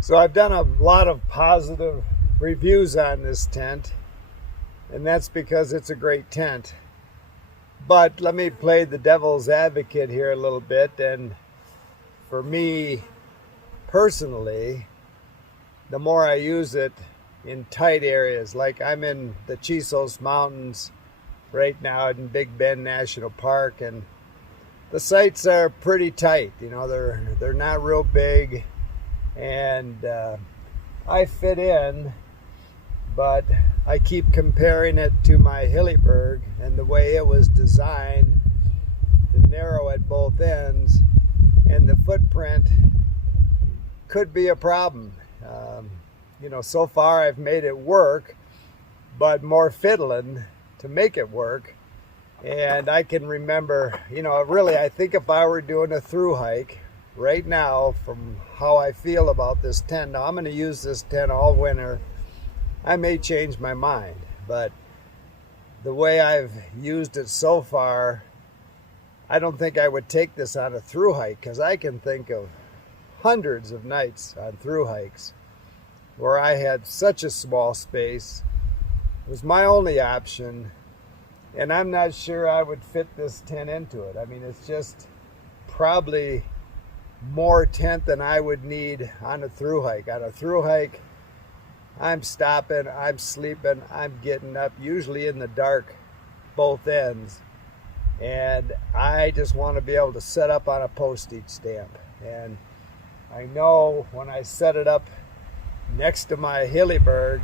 So I've done a lot of positive reviews on this tent, and that's because it's a great tent. But let me play the devil's advocate here a little bit. And for me personally, the more I use it in tight areas, like I'm in the Chisos Mountains right now in Big Bend National Park, and the sites are pretty tight. You know, they're not real big, and I fit in, but I keep comparing it to my Hillyberg and the way it was designed to narrow at both ends, and the footprint could be a problem. You know, so far I've made it work, but more fiddling to make it work. And I can remember, you know, really, I think if I were doing a through hike right now, from how I feel about this tent, now I'm going to use this tent all winter. I may change my mind, but the way I've used it so far, I don't think I would take this on a through hike, because I can think of hundreds of nights on through hikes where I had such a small space. It was my only option, and I'm not sure I would fit this tent into it. I mean, it's just probably more tent than I would need on a through hike. On a through hike, I'm stopping, I'm sleeping, I'm getting up, usually in the dark, both ends. And I just want to be able to set up on a postage stamp. And I know when I set it up next to my Hillyberg,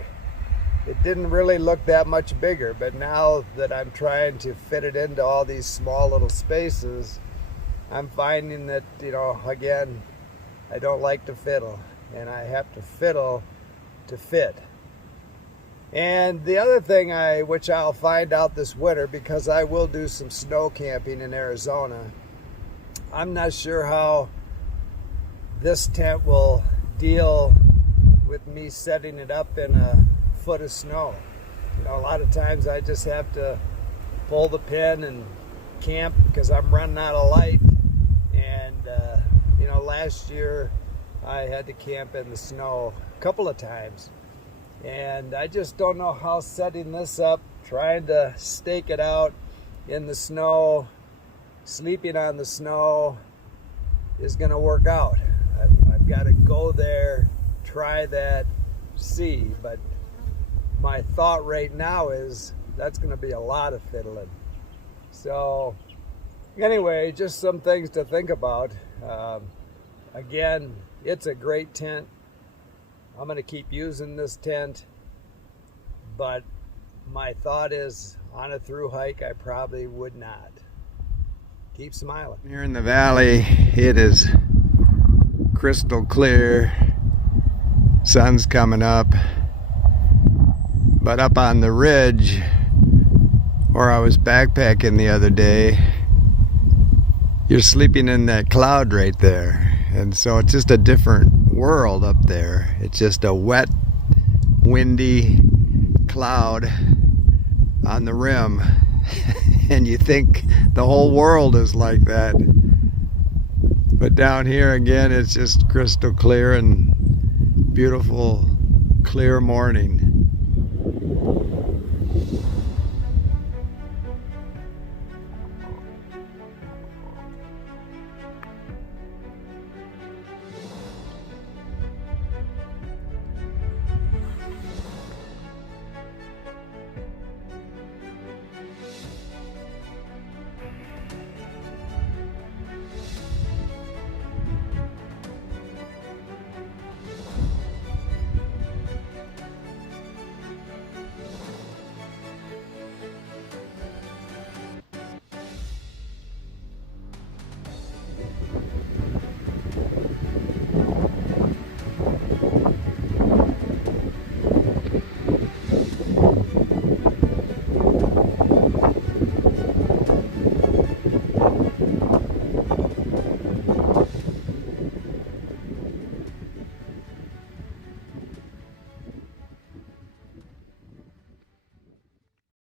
it didn't really look that much bigger. But now that I'm trying to fit it into all these small little spaces, I'm finding that, you know, again, I don't like to fiddle, and I have to fiddle to fit. And the other thing which I'll find out this winter, because I will do some snow camping in Arizona, I'm not sure how this tent will deal with me setting it up in a foot of snow. You know, a lot of times I just have to pull the pin and camp because I'm running out of light. And you know, last year I had to camp in the snow a couple of times, and I just don't know how setting this up, trying to stake it out in the snow, sleeping on the snow, is going to work out. I've got to go there, try that, see. But my thought right now is that's going to be a lot of fiddling. So anyway, just some things to think about. Again, it's a great tent. I'm going to keep using this tent, but my thought is on a through hike, I probably would not. Keep smiling. Here in the valley, it is crystal clear. Sun's coming up. But up on the ridge where I was backpacking the other day, you're sleeping in that cloud right there. And so it's just a different world up there. It's just a wet, windy cloud on the rim. And you think the whole world is like that. But down here again, it's just crystal clear and beautiful, clear morning.